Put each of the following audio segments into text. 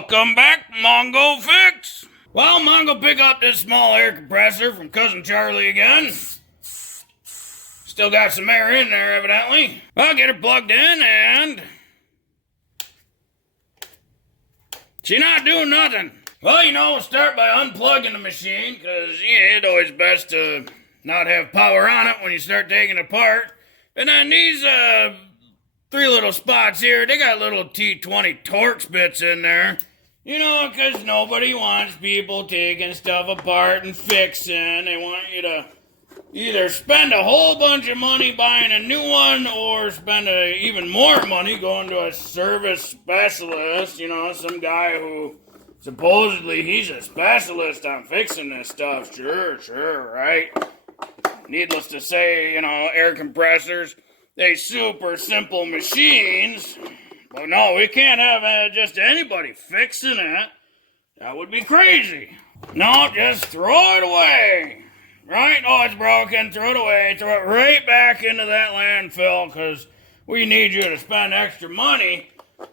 Welcome back, Mongo Fix. Well, Mongo pick up this small air compressor from Cousin Charlie again. Still got some air in there, evidently. I'll get her plugged in and... she's not doing nothing. Well, we'll start by unplugging the machine, because it's always best to not have power on it when you start taking it apart. And then these, three little spots here, they got little T20 Torx bits in there. Because nobody wants people taking stuff apart and fixing. They want you to either spend a whole bunch of money buying a new one or spend even more money going to a service specialist. Some guy who supposedly he's a specialist on fixing this stuff. Sure, right? Needless to say, air compressors, they super simple machines. But no, we can't have just anybody fixing it. That would be crazy. No, just throw it away. Right? Oh, it's broken. Throw it away. Throw it right back into that landfill, because we need you to spend extra money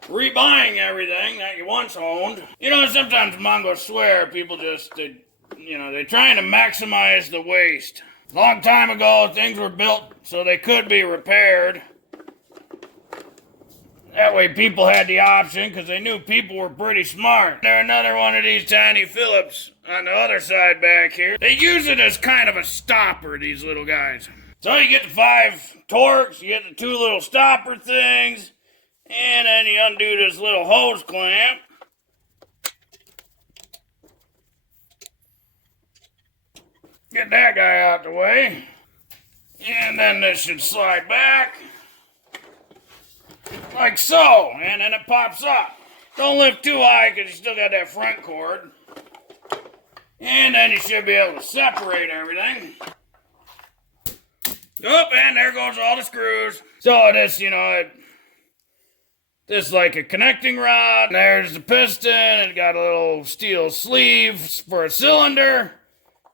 rebuying everything that you once owned. Sometimes Mongo swear people just, they're trying to maximize the waste. Long time ago, things were built so they could be repaired. That way people had the option, because they knew people were pretty smart. There's another one of these tiny Phillips on the other side back here. They use it as kind of a stopper, these little guys. So you get the 5 Torx, you get the 2 little stopper things, and then you undo this little hose clamp. Get that guy out the way. And then this should slide back. Like so, and then it pops up. Don't lift too high because you still got that front cord. And then you should be able to separate everything. Oh, and there goes all the screws. So this, this is like a connecting rod. There's the piston. It got a little steel sleeve for a cylinder.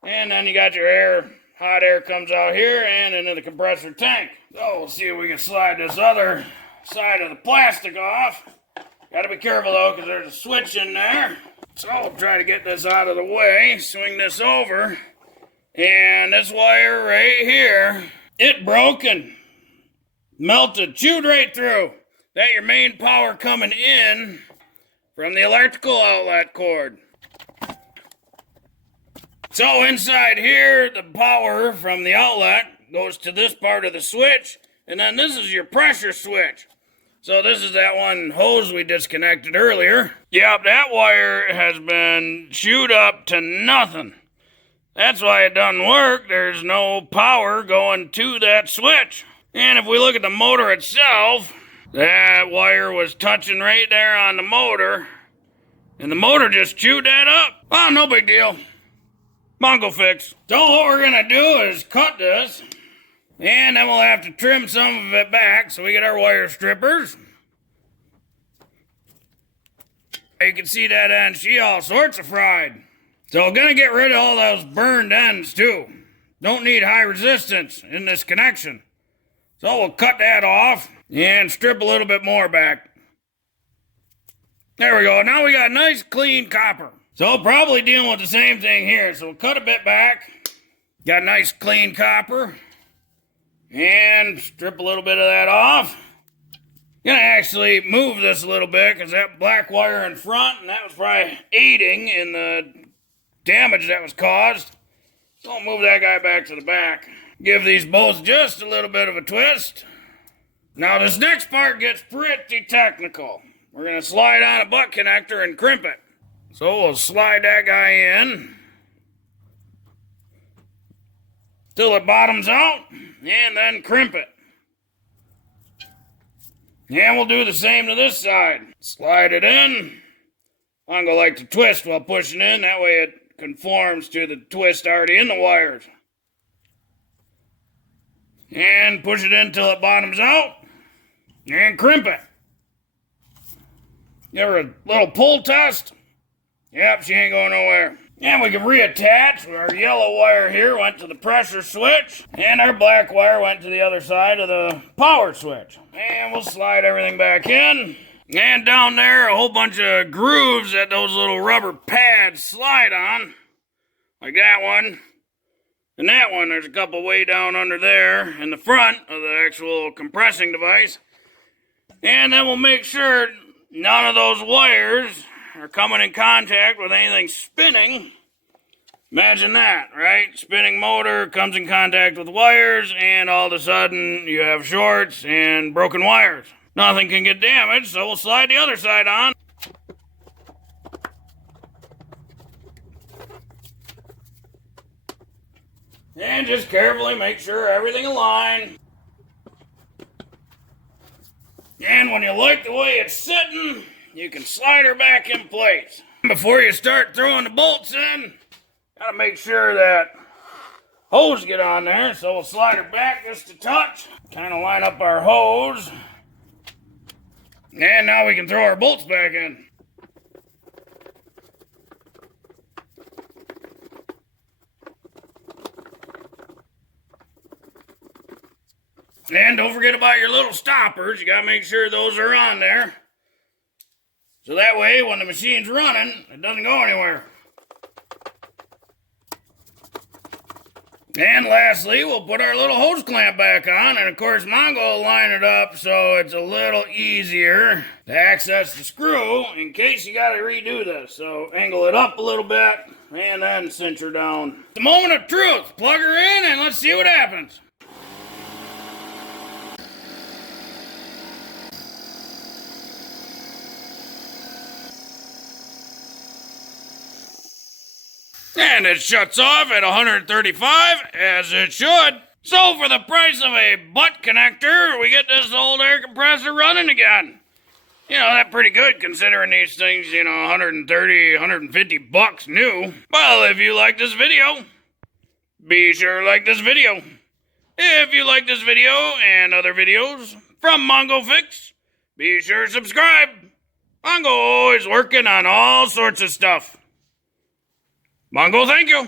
And then you got your air. Hot air comes out here and into the compressor tank. So we'll see if we can slide this other side of the plastic off. Gotta be careful though, because there's a switch in there. So I'll try to get this out of the way, swing this over, and this wire right here, it broken, melted, chewed right through. That your main power coming in from the electrical outlet cord. So inside here, the power from the outlet goes to this part of the switch, and then this is your pressure switch. So this is that one hose we disconnected earlier. Yep, that wire has been chewed up to nothing. That's why it doesn't work. There's no power going to that switch. And if we look at the motor itself, that wire was touching right there on the motor, and the motor just chewed that up. Well, no big deal. Mongo fix. So what we're gonna do is cut this. And then we'll have to trim some of it back, so we get our wire strippers. You can see that end, she all sorts of fried. So we're gonna get rid of all those burned ends too. Don't need high resistance in this connection. So we'll cut that off and strip a little bit more back. There we go, now we got nice clean copper. So probably dealing with the same thing here. So we'll cut a bit back. Got nice clean copper. And strip a little bit of that off. Gonna actually move this a little bit because that black wire in front, and that was probably aiding in the damage that was caused. So I'll move that guy back to the back. Give these bolts just a little bit of a twist. Now this next part gets pretty technical. We're gonna slide on a butt connector and crimp it. So we'll slide that guy in till it bottoms out, and then crimp it. And we'll do the same to this side. Slide it in. I'm gonna like to twist while pushing in, that way it conforms to the twist already in the wires. And push it in till it bottoms out, and crimp it. Give her a little pull test. Yep, she ain't going nowhere. And we can reattach. Our yellow wire here went to the pressure switch, and our black wire went to the other side of the power switch. And we'll slide everything back in. And down there, a whole bunch of grooves that those little rubber pads slide on. Like that one. And that one, there's a couple way down under there in the front of the actual compressing device. And then we'll make sure none of those wires are coming in contact with anything spinning. Imagine that, right? Spinning motor comes in contact with wires, and all of a sudden you have shorts and broken wires. Nothing can get damaged, so we'll slide the other side on. And just carefully make sure everything aligns. And when you like the way it's sitting, you can slide her back in place. Before you start throwing the bolts in, gotta make sure that hose get on there, so we'll slide her back just a touch. Kind of line up our hose. And now we can throw our bolts back in. And don't forget about your little stoppers. You gotta make sure those are on there. So that way, when the machine's running, it doesn't go anywhere. And lastly, we'll put our little hose clamp back on, and of course Mongo will line it up so it's a little easier to access the screw in case you gotta redo this. So angle it up a little bit, and then cinch her down. The moment of truth. Plug her in and let's see what happens. And it shuts off at 135, as it should. So for the price of a butt connector, we get this old air compressor running again. You know, that's pretty good considering these things, 130, 150 bucks new. Well, if you like this video, be sure to like this video. If you like this video and other videos from Mongo Fix, be sure to subscribe. Mongo is working on all sorts of stuff. Mongo, thank you.